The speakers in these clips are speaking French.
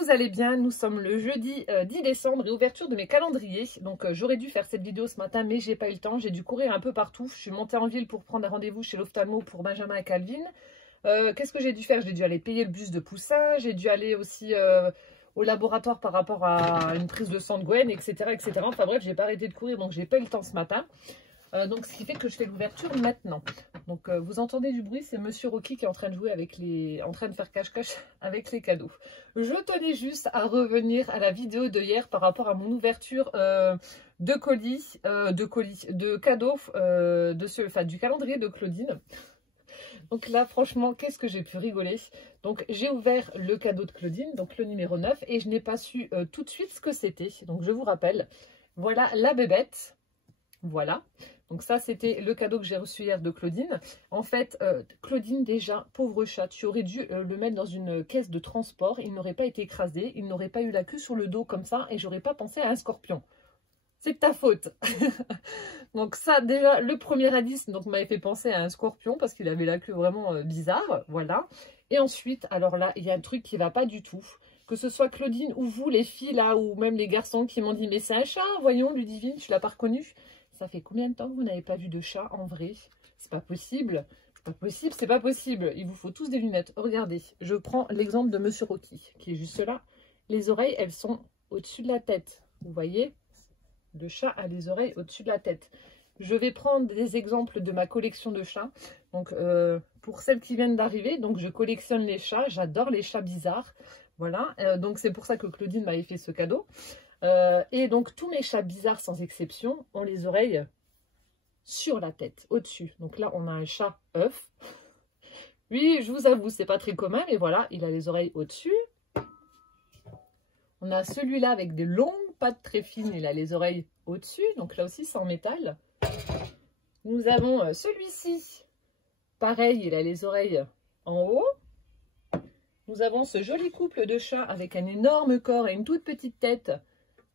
vous allez bien. Nous sommes le jeudi 10 décembre et ouverture de mes calendriers. Donc j'aurais dû faire cette vidéo ce matin mais j'ai pas eu le temps. J'ai dû courir un peu partout. Je suis montée en ville pour prendre un rendez-vous chez l'ophtalmo pour Benjamin et Calvin. Qu'est-ce que j'ai dû faire? J'ai dû aller payer le bus de Poussin. J'ai dû aller aussi au laboratoire par rapport à une prise de sang de Gwen, etc. etc. Enfin bref, j'ai pas arrêté de courir donc j'ai pas eu le temps ce matin. Donc ce qui fait que je fais l'ouverture maintenant. Donc vous entendez du bruit, c'est Monsieur Rocky qui est en train de jouer avec en train de faire cache-cache avec les cadeaux. Je tenais juste à revenir à la vidéo de hier par rapport à mon ouverture de cadeaux du calendrier de Claudine. Donc là, franchement, qu'est-ce que j'ai pu rigoler. Donc, j'ai ouvert le cadeau de Claudine, donc le numéro 9, et je n'ai pas su tout de suite ce que c'était. Donc, je vous rappelle, voilà la bébête. Voilà. Donc ça, c'était le cadeau que j'ai reçu hier de Claudine. En fait, Claudine, déjà, pauvre chat, tu aurais dû le mettre dans une caisse de transport. Il n'aurait pas été écrasé, il n'aurait pas eu la queue sur le dos comme ça, et j'aurais pas pensé à un scorpion. C'est de ta faute. Donc ça, déjà, le premier indice m'avait fait penser à un scorpion parce qu'il avait la queue vraiment bizarre. Voilà. Et ensuite, alors là, il y a un truc qui va pas du tout. Que ce soit Claudine ou vous, les filles là, ou même les garçons qui m'ont dit « Mais c'est un chat, voyons, Ludivine, tu l'as pas reconnu ?» Ça fait combien de temps que vous n'avez pas vu de chat en vrai? C'est pas possible. C'est pas possible, c'est pas possible. Il vous faut tous des lunettes. Regardez, je prends l'exemple de Monsieur Rocky, qui est juste là. Les oreilles, elles sont au-dessus de la tête. Vous voyez? Le chat a les oreilles au-dessus de la tête. Je vais prendre des exemples de ma collection de chats. Donc, pour celles qui viennent d'arriver, donc je collectionne les chats. J'adore les chats bizarres. Voilà. Donc, c'est pour ça que Claudine m'avait fait ce cadeau. Et donc, tous mes chats bizarres, sans exception, ont les oreilles sur la tête, au-dessus. Donc là, on a un chat œuf. Oui, je vous avoue, c'est pas très commun, mais voilà, il a les oreilles au-dessus. On a celui-là avec des longues pattes très fines, il a les oreilles au-dessus, donc là aussi c'est en métal. Nous avons celui-ci, pareil, il a les oreilles en haut. Nous avons ce joli couple de chats avec un énorme corps et une toute petite tête.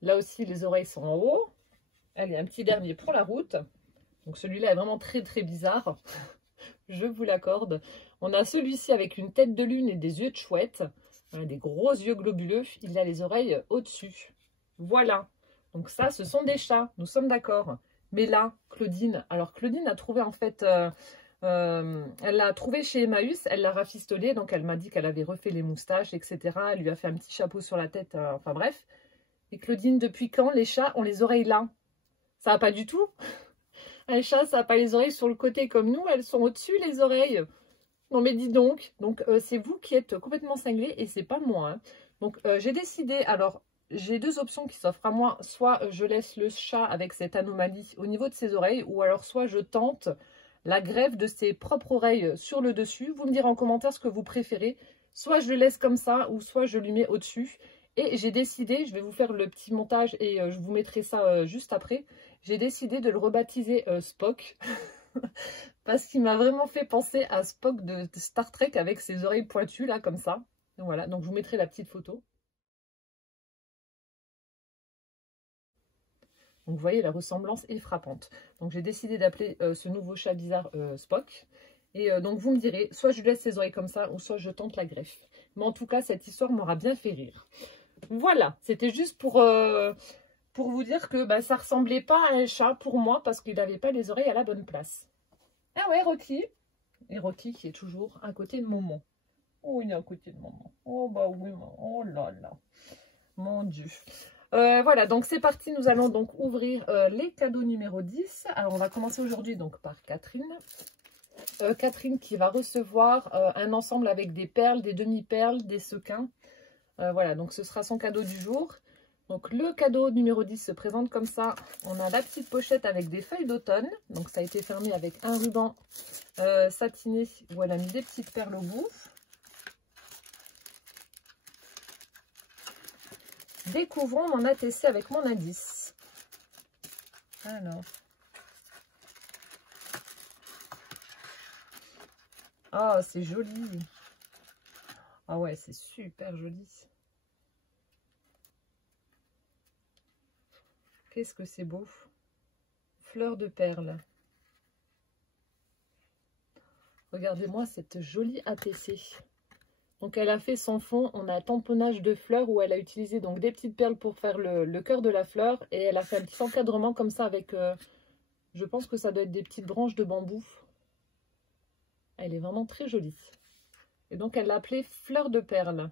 Là aussi, les oreilles sont en haut. Allez, un petit dernier pour la route. Donc celui-là est vraiment très très bizarre. Je vous l'accorde. On a celui-ci avec une tête de lune et des yeux de chouette. Des gros yeux globuleux. Il a les oreilles au-dessus. Voilà. Donc ça, ce sont des chats. Nous sommes d'accord. Mais là, Claudine. Alors Claudine a trouvé en fait... elle l'a trouvé chez Emmaüs. Elle l'a rafistolé. Donc elle m'a dit qu'elle avait refait les moustaches, etc. Elle lui a fait un petit chapeau sur la tête. Enfin bref. Et Claudine, depuis quand les chats ont les oreilles là? Ça va pas du tout. Un chat, ça n'a pas les oreilles sur le côté comme nous. Elles sont au-dessus, les oreilles. Non mais dis donc. Donc c'est vous qui êtes complètement cinglé et c'est pas moi. Hein. Donc j'ai décidé, alors j'ai deux options qui s'offrent à moi. Soit je laisse le chat avec cette anomalie au niveau de ses oreilles. Ou alors soit je tente la greffe de ses propres oreilles sur le dessus. Vous me direz en commentaire ce que vous préférez. Soit je le laisse comme ça ou soit je lui mets au-dessus. Et j'ai décidé, je vais vous faire le petit montage et je vous mettrai ça juste après. J'ai décidé de le rebaptiser Spock. Parce qu'il m'a vraiment fait penser à Spock de Star Trek avec ses oreilles pointues là comme ça. Donc voilà, donc je vous mettrai la petite photo. Donc vous voyez, la ressemblance est frappante. Donc j'ai décidé d'appeler ce nouveau chat bizarre Spock. Et donc vous me direz, soit je laisse ses oreilles comme ça, ou soit je tente la greffe. Mais en tout cas, cette histoire m'aura bien fait rire. Voilà, c'était juste pour vous dire que ça ressemblait pas à un chat pour moi, parce qu'il n'avait pas les oreilles à la bonne place. Ah ouais, Rocky. Et Rocky qui est toujours à côté de Momo. Oh, il est à côté de Momo. Oh bah oui, oh là là. Mon Dieu. Voilà, donc c'est parti. Nous allons donc ouvrir les cadeaux numéro 10. Alors, on va commencer aujourd'hui donc par Catherine. Catherine qui va recevoir un ensemble avec des perles, des demi-perles, des sequins. Voilà, donc ce sera son cadeau du jour. Donc le cadeau numéro 10 se présente comme ça. On a la petite pochette avec des feuilles d'automne. Donc ça a été fermé avec un ruban satiné où elle a mis des petites perles au bout. Découvrons mon ATC avec mon indice. Alors. Ah, c'est joli. Ah ouais, c'est super joli. Qu'est-ce que c'est beau. Fleur de perles. Regardez-moi cette jolie ATC. Donc elle a fait son fond, on a tamponnage de fleurs où elle a utilisé donc des petites perles pour faire le cœur de la fleur. Et elle a fait un petit encadrement comme ça avec, je pense que ça doit être des petites branches de bambou. Elle est vraiment très jolie. Et donc elle l'a appelée fleur de perles.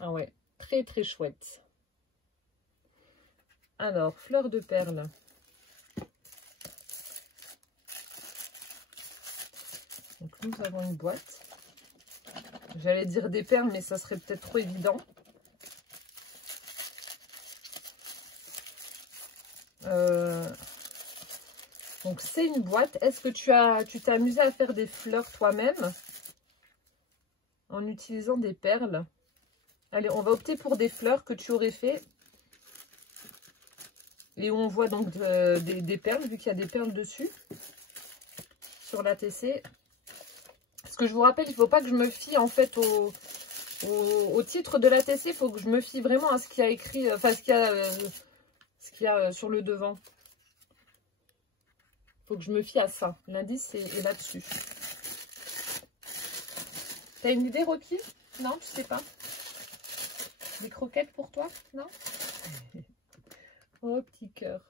Ah ouais, très très chouette. Alors, fleur de perles. Donc nous avons une boîte. J'allais dire des perles, mais ça serait peut-être trop évident. Donc c'est une boîte. Est-ce que tu t'es amusé à faire des fleurs toi-même en utilisant des perles? Allez, on va opter pour des fleurs que tu aurais fait. Et où on voit donc des perles, vu qu'il y a des perles dessus. Sur la TC. Ce que je vous rappelle, il ne faut pas que je me fie en fait au titre de la TC. Il faut que je me fie vraiment à ce qu'il y a écrit, enfin ce qu'il y a sur le devant. Il faut que je me fie à ça. L'indice est là-dessus. T'as une idée, Rocky? Non, tu sais pas. Des croquettes pour toi? Non? Oh, petit cœur.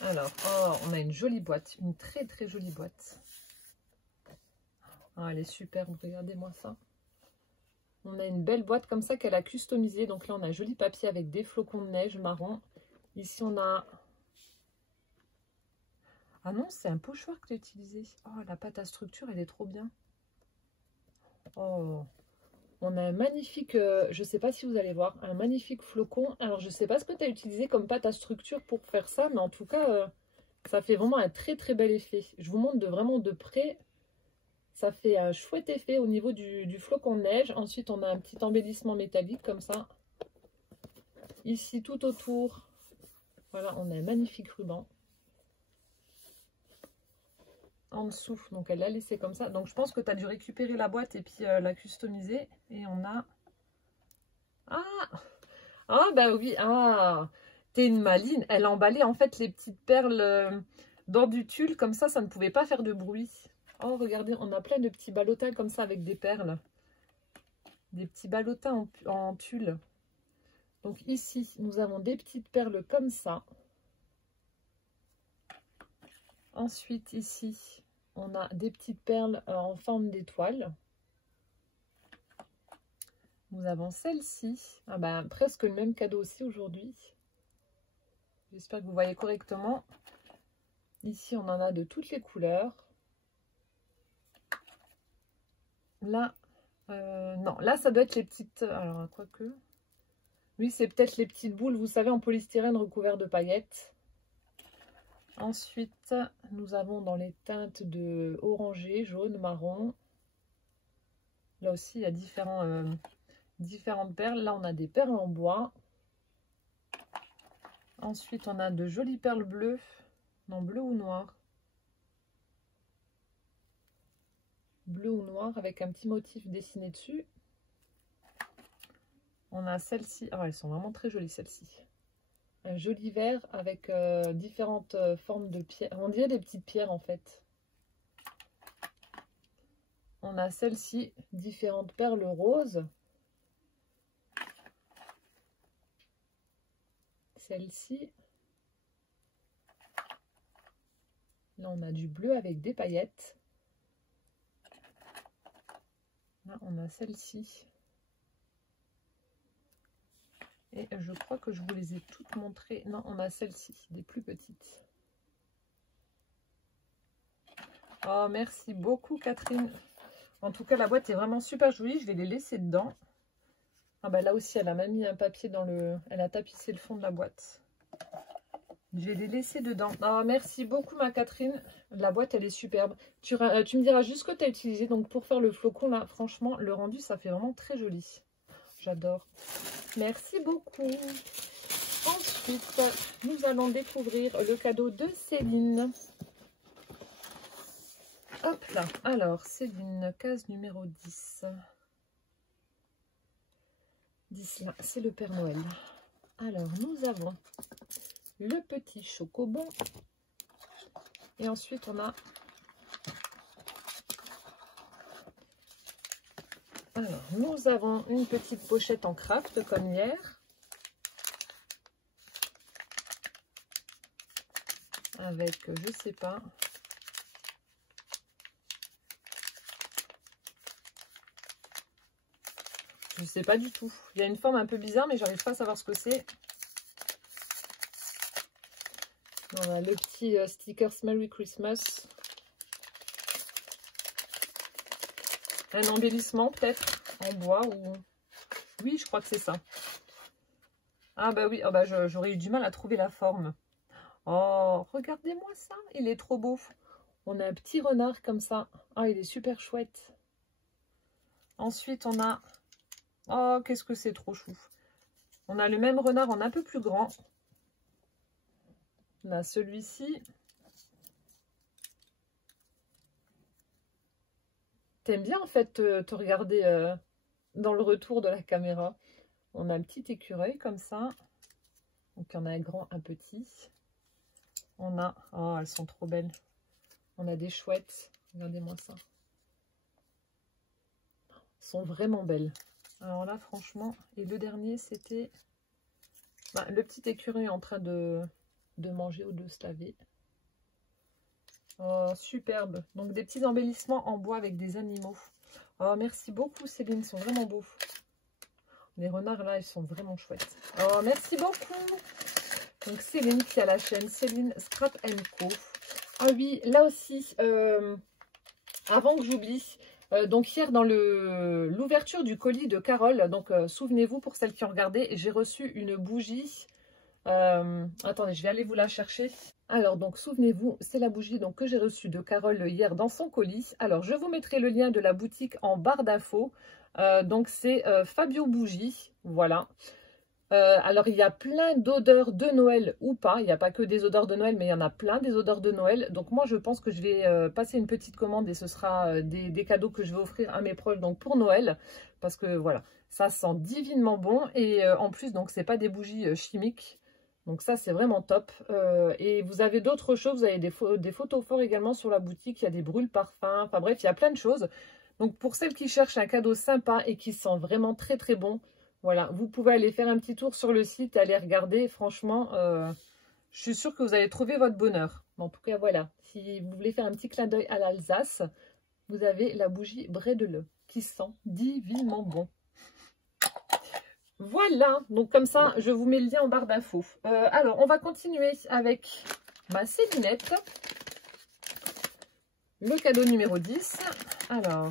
Alors, oh, on a une jolie boîte. Une très très jolie boîte. Oh, elle est superbe. Regardez-moi ça. On a une belle boîte comme ça qu'elle a customisée. Donc là, on a un joli papier avec des flocons de neige marron. Ici, on a... Ah non, c'est un pochoir que tu as utilisé. Oh, la pâte à structure, elle est trop bien. Oh, on a un magnifique, je ne sais pas si vous allez voir, un magnifique flocon. Alors, je ne sais pas ce que tu as utilisé comme pâte à structure pour faire ça, mais en tout cas, ça fait vraiment un très très bel effet. Je vous montre vraiment de près. Ça fait un chouette effet au niveau du flocon de neige. Ensuite, on a un petit embellissement métallique comme ça. Ici, tout autour, voilà, on a un magnifique ruban. En dessous, donc elle l'a laissé comme ça. Donc je pense que tu as dû récupérer la boîte et puis la customiser. Et on a... Ah bah oui, t'es une maline. Elle a emballé en fait les petites perles dans du tulle. Comme ça ne pouvait pas faire de bruit. Oh regardez, on a plein de petits ballotins comme ça avec des perles. Des petits ballotins en tulle. Donc ici, nous avons des petites perles comme ça. Ensuite ici... On a des petites perles en forme d'étoile. Nous avons celle-ci. Ah bah, presque le même cadeau aussi aujourd'hui. J'espère que vous voyez correctement. Ici, on en a de toutes les couleurs. Là, non, là, ça doit être les petites... Alors, quoique... Oui, c'est peut-être les petites boules, vous savez, en polystyrène recouvert de paillettes. Ensuite, nous avons dans les teintes de orangé, jaune, marron. Là aussi, il y a différentes perles. Là, on a des perles en bois. Ensuite, on a de jolies perles bleues. Non, bleu ou noir. Bleu ou noir avec un petit motif dessiné dessus. On a celle-ci. Ah, elles sont vraiment très jolies, celles-ci. Un joli vert avec différentes formes de pierres. On dirait des petites pierres en fait. On a celle-ci, différentes perles roses. Celle-ci. Là, on a du bleu avec des paillettes. Là, on a celle-ci. Et je crois que je vous les ai toutes montrées. Non, on a celle-ci, des plus petites. Oh, merci beaucoup, Catherine. En tout cas, la boîte est vraiment super jolie. Je vais les laisser dedans. Ah bah là aussi, elle a même mis un papier dans le... Elle a tapissé le fond de la boîte. Je vais les laisser dedans. Oh, merci beaucoup, ma Catherine. La boîte, elle est superbe. Tu me diras juste ce que tu as utilisé. Donc, pour faire le flocon, là, franchement, le rendu, ça fait vraiment très joli. J'adore. Merci beaucoup. Ensuite, nous allons découvrir le cadeau de Céline. Hop là. Alors, Céline, case numéro 10. 10 là, c'est le Père Noël. Alors, nous avons le petit chocobon. Et ensuite, on a... Alors, nous avons une petite pochette en craft comme hier. Avec, je sais pas... Je sais pas du tout. Il y a une forme un peu bizarre, mais j'arrive pas à savoir ce que c'est. Voilà, le petit sticker Merry Christmas. Un embellissement peut-être en bois ou... Oui, je crois que c'est ça. Ah bah oui, oh bah j'aurais eu du mal à trouver la forme. Oh, regardez-moi ça, il est trop beau. On a un petit renard comme ça. Ah, il est super chouette. Ensuite, on a... Oh, qu'est-ce que c'est trop chou. On a le même renard en un peu plus grand. On a celui-ci. T'aimes bien en fait te regarder dans le retour de la caméra. On a un petit écureuil comme ça. Donc il y en a un grand, un petit. On a... Oh, elles sont trop belles. On a des chouettes. Regardez-moi ça. Elles sont vraiment belles. Alors là, franchement, et le dernier, c'était le petit écureuil en train de manger ou de se laver. Oh, superbe. Donc, des petits embellissements en bois avec des animaux. Oh, merci beaucoup, Céline. Ils sont vraiment beaux. Les renards, là, ils sont vraiment chouettes. Oh, merci beaucoup. Donc, Céline qui a la chaîne Céline Scrap & Co. Ah oui, là aussi, avant que j'oublie... donc hier dans l'ouverture du colis de Carole, donc souvenez-vous pour celles qui ont regardé, j'ai reçu une bougie. Attendez, je vais aller vous la chercher. Alors donc souvenez-vous, c'est la bougie donc, que j'ai reçue de Carole hier dans son colis. Alors je vous mettrai le lien de la boutique en barre d'infos. Donc c'est Fabio Bougie, voilà. Alors il y a plein d'odeurs de Noël ou pas, il n'y a pas que des odeurs de Noël, mais il y en a plein des odeurs de Noël. Donc moi je pense que je vais passer une petite commande et ce sera des cadeaux que je vais offrir à mes proches donc pour Noël. Parce que voilà, ça sent divinement bon et en plus donc c'est pas des bougies chimiques. Donc ça c'est vraiment top. Et vous avez d'autres choses, vous avez des photos forts également sur la boutique, il y a des brûles parfums, enfin bref il y a plein de choses. Donc pour celles qui cherchent un cadeau sympa et qui sent vraiment très très bon, voilà, vous pouvez aller faire un petit tour sur le site, aller regarder. Franchement, je suis sûre que vous allez trouver votre bonheur. En tout cas, voilà. Si vous voulez faire un petit clin d'œil à l'Alsace, vous avez la bougie Brédeleu qui sent divinement bon. Voilà. Donc, comme ça, je vous mets le lien en barre d'infos. Alors, on va continuer avec ma Célinette. Le cadeau numéro 10. Alors...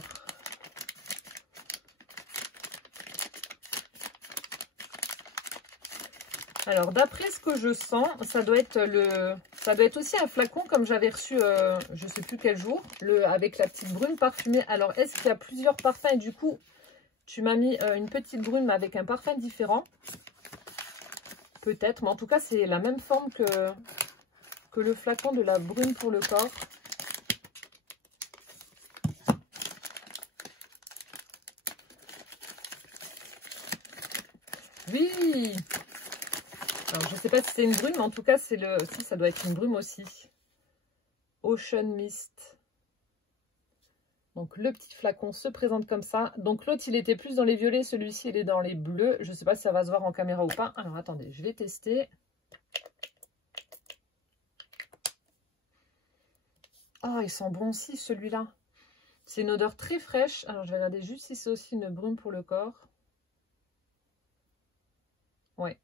Alors, d'après ce que je sens, ça doit être aussi un flacon comme j'avais reçu, je ne sais plus quel jour, avec la petite brume parfumée. Alors, est-ce qu'il y a plusieurs parfums et du coup, tu m'as mis une petite brume avec un parfum différent? Peut-être, mais en tout cas, c'est la même forme que le flacon de la brume pour le corps. Oui! Alors, je ne sais pas si c'est une brume, mais en tout cas, si, ça doit être une brume aussi. Ocean Mist. Donc, le petit flacon se présente comme ça. Donc, l'autre, il était plus dans les violets. Celui-ci, il est dans les bleus. Je ne sais pas si ça va se voir en caméra ou pas. Alors, attendez, je vais tester. Ah, il sent bon aussi, celui-là. C'est une odeur très fraîche. Alors, je vais regarder juste si c'est aussi une brume pour le corps. Ouais.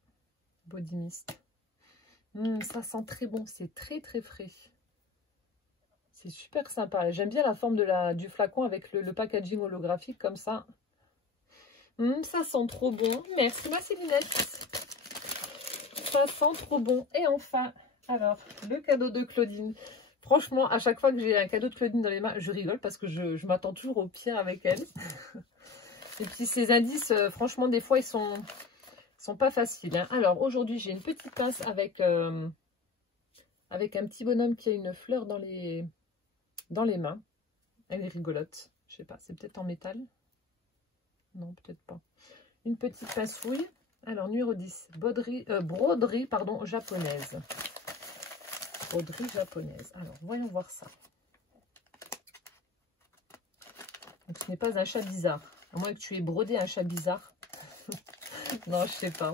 Body Mist. Ça sent très bon, c'est très très frais. C'est super sympa. J'aime bien la forme du flacon avec le packaging holographique comme ça. Ça sent trop bon. Merci ma Célinette. Ça sent trop bon. Et enfin, alors, le cadeau de Claudine. Franchement, à chaque fois que j'ai un cadeau de Claudine dans les mains, je rigole parce que je m'attends toujours au pire avec elle. Et puis ces indices, franchement, des fois, ils sont pas faciles. Hein. Alors, aujourd'hui, j'ai une petite pince avec un petit bonhomme qui a une fleur dans les mains. Elle est rigolote. Je sais pas, c'est peut-être en métal. Non, peut-être pas. Une petite pince-fouille. Alors, numéro 10, broderie japonaise. broderie japonaise. Alors, voyons voir ça. Donc, ce n'est pas un chat bizarre. À moins que tu aies brodé un chat bizarre. Non, je sais pas.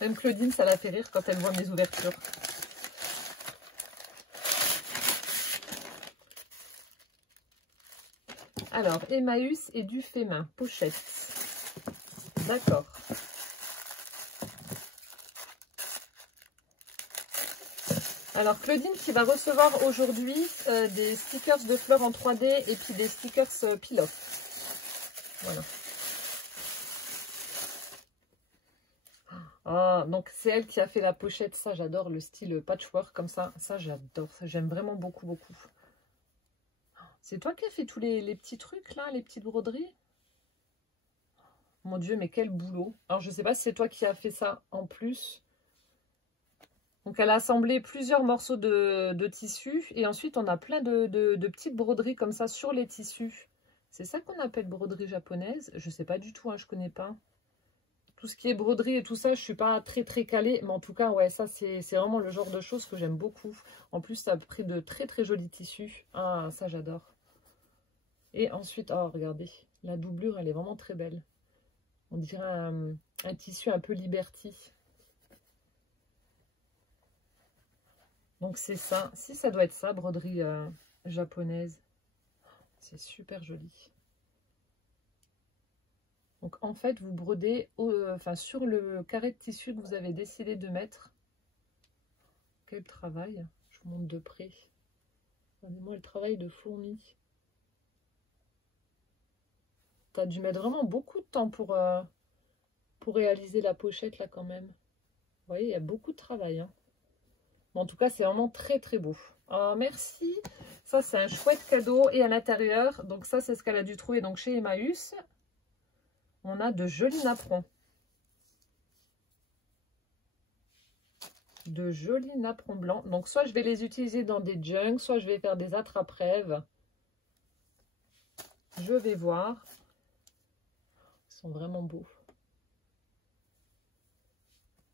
Même Claudine, ça la fait rire quand elle voit mes ouvertures. Alors, Emmaüs et du fait main, pochette. D'accord. Alors, Claudine qui va recevoir aujourd'hui des stickers de fleurs en 3D et puis des stickers peel-off. Voilà. Ah, donc c'est elle qui a fait la pochette. Ça, j'adore le style patchwork comme ça. Ça, j'adore. Ça, j'aime vraiment beaucoup, beaucoup. C'est toi qui as fait tous les petits trucs là, les petites broderies? Mon Dieu, mais quel boulot. Alors, je ne sais pas si c'est toi qui as fait ça en plus. Donc, elle a assemblé plusieurs morceaux de tissu. Et ensuite, on a plein de petites broderies comme ça sur les tissus. C'est ça qu'on appelle broderie japonaise. Je ne sais pas du tout, hein, je ne connais pas. Tout ce qui est broderie et tout ça, je ne suis pas très calée. Mais en tout cas, ouais, ça, c'est vraiment le genre de choses que j'aime beaucoup. En plus, ça a pris de très jolis tissus. Ah, ça, j'adore. Et ensuite, oh, regardez, la doublure, elle est vraiment très belle. On dirait un tissu un peu Liberty. Donc c'est ça. Si ça doit être ça, broderie japonaise. C'est super joli. Donc en fait, vous brodez sur le carré de tissu que vous avez décidé de mettre. Quel travail. Je vous montre de près. Regardez-moi le travail de fourmi. Tu as dû mettre vraiment beaucoup de temps pour réaliser la pochette là quand même. Vous voyez, il y a beaucoup de travail. Hein. Mais en tout cas, c'est vraiment très beau. Oh, merci. Ça, c'est un chouette cadeau. Et à l'intérieur, donc ça, c'est ce qu'elle a dû trouver donc chez Emmaüs. On a de jolis napperons. De jolis napperons blancs. Donc, soit je vais les utiliser dans des junks, soit je vais faire des attrape-rêves. Je vais voir. Ils sont vraiment beaux.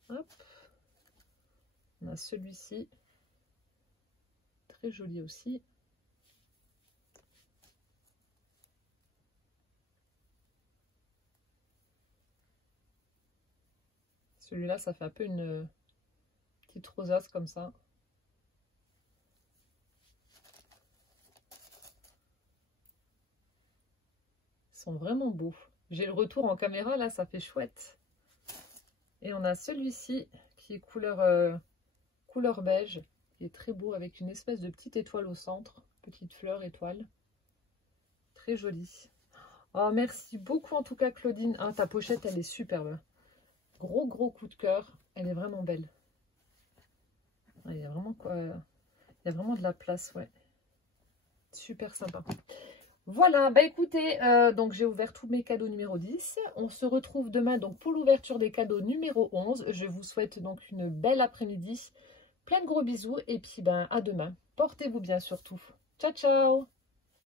Hop. On a celui-ci. Très joli aussi. Celui-là, ça fait un peu une petite rosace comme ça. Ils sont vraiment beaux. J'ai le retour en caméra, là, ça fait chouette. Et on a celui-ci qui est couleur beige, qui est très beau avec une espèce de petite étoile au centre. Petite fleur étoile. Très jolie. Oh, merci beaucoup en tout cas, Claudine. Ah, ta pochette, elle est superbe. Gros coup de cœur. Elle est vraiment belle. Ah, il y a vraiment quoi. Il y a vraiment de la place, ouais. Super sympa. Voilà, bah écoutez, donc j'ai ouvert tous mes cadeaux numéro 10. On se retrouve demain donc pour l'ouverture des cadeaux numéro 11. Je vous souhaite donc une belle après-midi. Plein de gros bisous et puis ben à demain. Portez-vous bien surtout. Ciao, ciao!